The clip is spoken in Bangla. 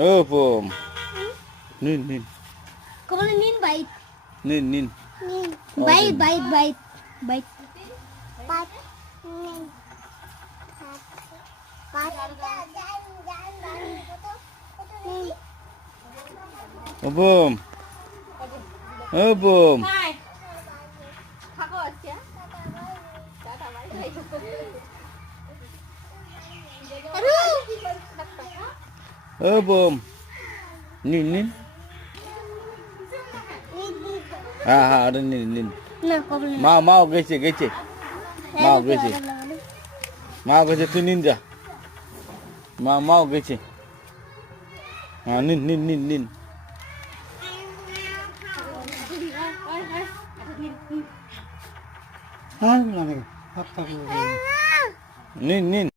ও পম নিন নিন কবলে নিন বাইট নিন নিন নিন bite bite bite bite bite নিন ও পম ও পম ও পম নিন নিন হ্যাঁ হ্যাঁ নিন নিন না কবলে মাও গেছে গেছে মাও গেছে মাও গেছে তুই নিন যা মাও গেছে হ্যাঁ নিন নিন নিন নিন নিন নিন